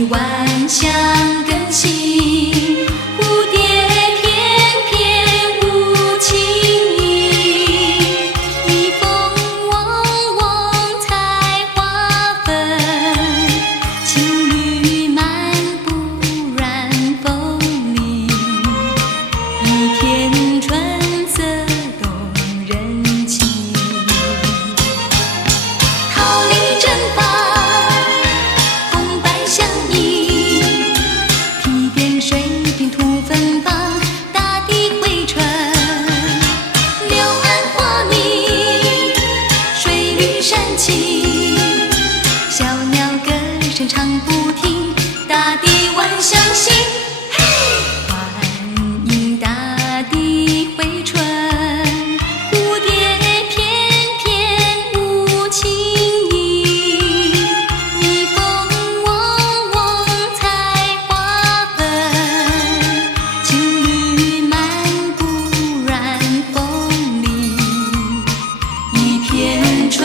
地万象更新，蝴蝶翩翩舞情意，蜜蜂嗡嗡采花粉，情侣漫步软风里，一片春色动人情。桃李正芳，红白相依，堤边水平土芬芳，大地回春。柳暗花明，水绿山青，小鸟歌声唱不停，大地万象新。欢迎大地回春，蝴蝶翩翩舞情意，蜜蜂嗡嗡采花粉，情侣漫步软风里，一片春